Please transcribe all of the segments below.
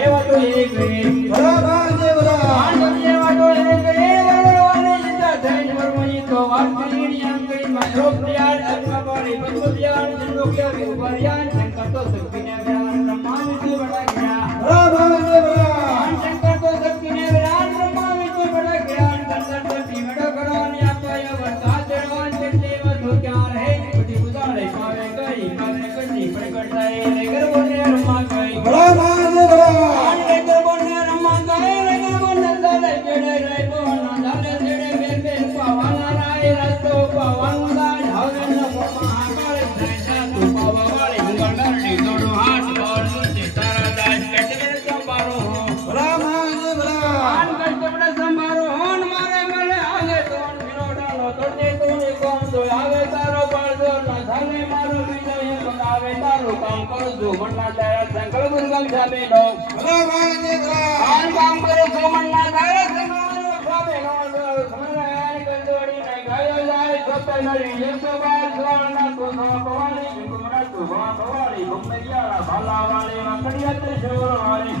એવા તો એક ભલાવાળી મકડિયા તે શિવરાણી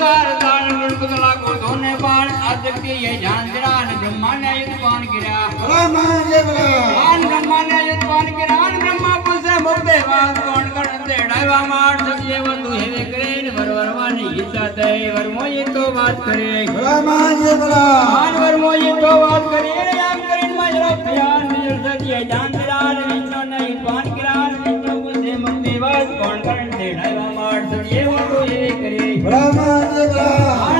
ગાર ગાર ગણપત લાગો ધોને બાણ આદિત્ય યે ઝાંઝરા અને બ્રહ્માને યુદ્ધ પાન કર્યા. આન બ્રહ્માને યુદ્ધ પાન કર્યા આન બ્રહ્મા પૂછે મોટે વાત કોણ ગણ તે ડાયવા માર વધુ હેવે કરે ને વરવરવાની ઈચ્છા તે વર્મો એ તો વાત કરે. આન વર્મો એ તો વાત કરે. એમ કરીને મારા ધ્યાન નિર્જતીય ઝાંઝરા બોલા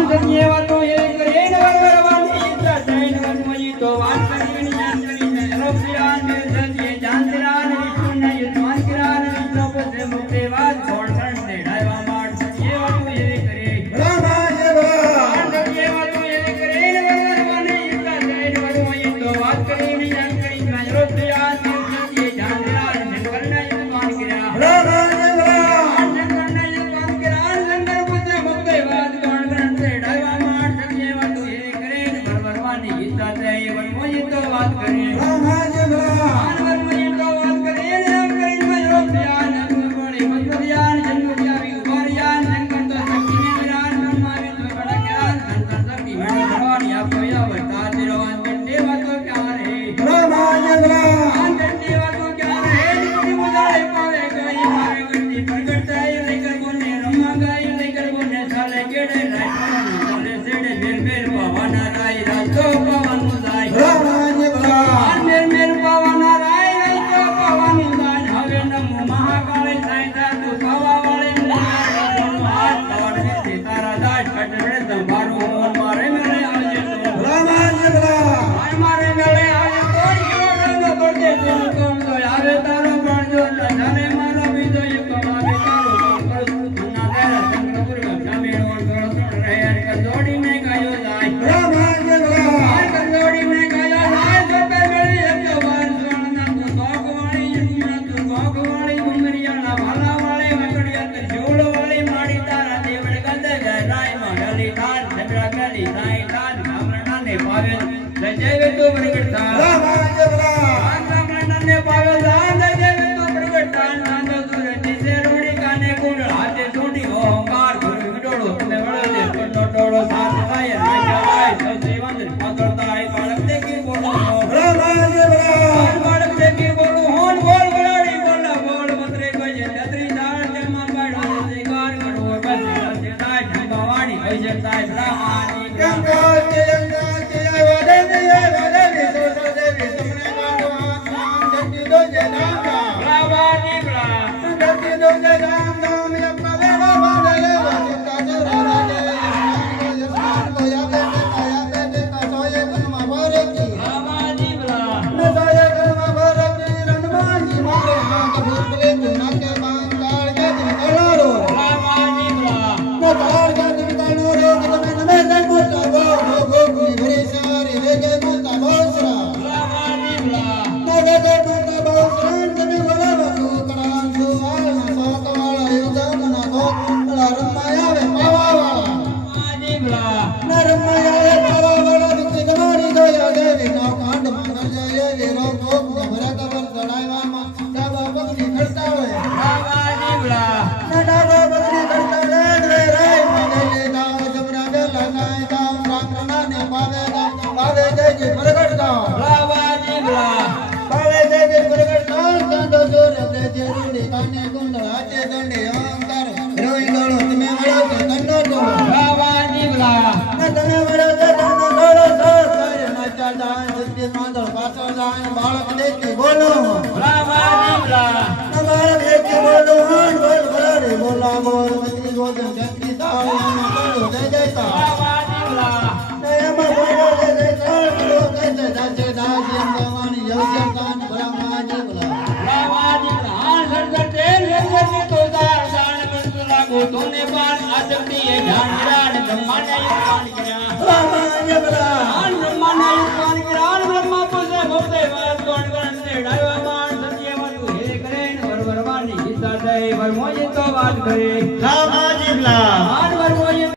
નિરાણ બ્રહ્માને કર્યા બ્રહ્માજી બોલા આન બ્રહ્માને કર્યા આન બ્રહ્મા પૂછે ભોતે વાત કોણ કોણ તે ડાયો માન સત્ય વટુ હે કરે ને વરવરવાની ગીતા દે વરમોય તો વાત કરે રામાજી બોલા આન વરમોય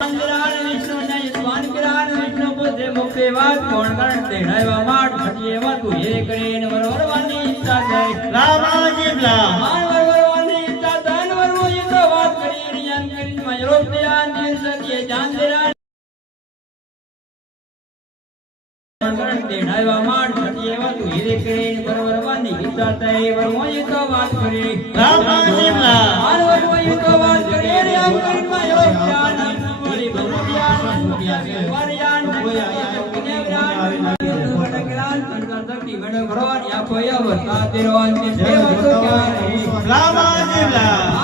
મંદિરાન વિષ્ણુ ને યુક્તાન કર્યા વિષ્ણુ પૂછે મુક્તે વાત કોણ કોણ તે ડાયો માન સત્ય વટુ હે કરે ને વરવરવાની ગીતા દે રામાજી તેડાવ્યા માડ છટીએ વાતું હીરે કરીને બરવરવાની ગીતા તઈ વરમોય તો વાત કરી રામાજી બોલા માર વરમોય તો વાત કરે રે આમ કરીને માયો ધ્યાન બોલી બરુ ધ્યાન વરિયાન રામાજી બોલા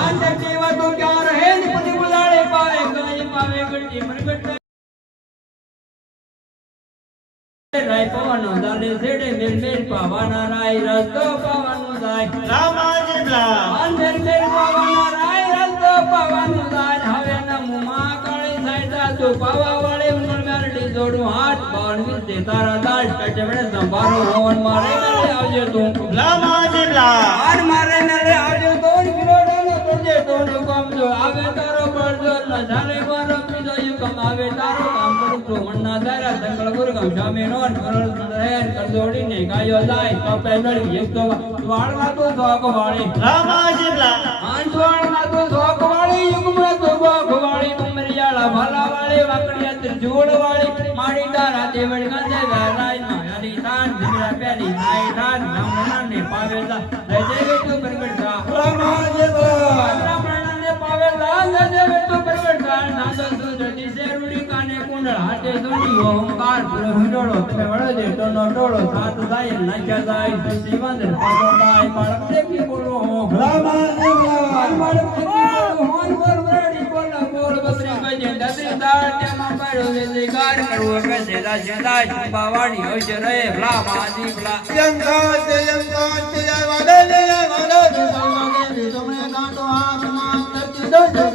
રાય પવન દાલે છેડે મેલ મેલ પાવાના રાય રસ્તો પાવાનો જાય રામાજી બ્લા આન મેલ મેલ પાવાના રાય રસ્તો પાવાનો જાય હવે નમુમાં કાળી થાય તો પાવા વાળે ઉમર મેરડી જોડું હાથ. બાણ દે તારા દાળ. ટચમડે સંભારો હોવન મારે આવજે તું. રામાજી સંકળ ગુરગમ સામે નો કરલ રહેર કરદોડી ને ગાયો જાય તો પેલડી એક તો વાળવા તો ધોક વાળી. રામાજી બોલા આંજવાળ ના તો ધોક વાળી યુગમડા તો ગોખ વાળી. ઉમરિયાળા ભાલા વાળી વાકડિયા ત્રિજોડ વાળી. માડી તારા દેવડ ગંજે વેરાય માયાની તાન ધીમરા પેલી નાઈ તાન બ્રાહ્મણા ને પાવેલા. જય પ્રગટ ને જય હાથે સુણી ઓમકાર પુરો હુંડોળો તમે વળો દે ટોનો ટોળો સાત જાય નાખ્યા જાય વાંદર પાછો જાય બાળક દેખી બોલો હો રામાજી બોલા રામા યંકા યંકા જય વાડે જય વાડે જય વાદે તમને કાંટો આસમાન ધરતી દો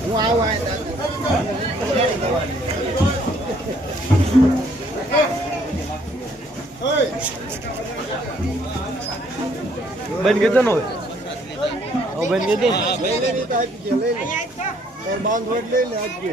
હું આવું આ બેન કીધું ને હવે હવે બેન કીધું બાંધવટ લઈ લે આજે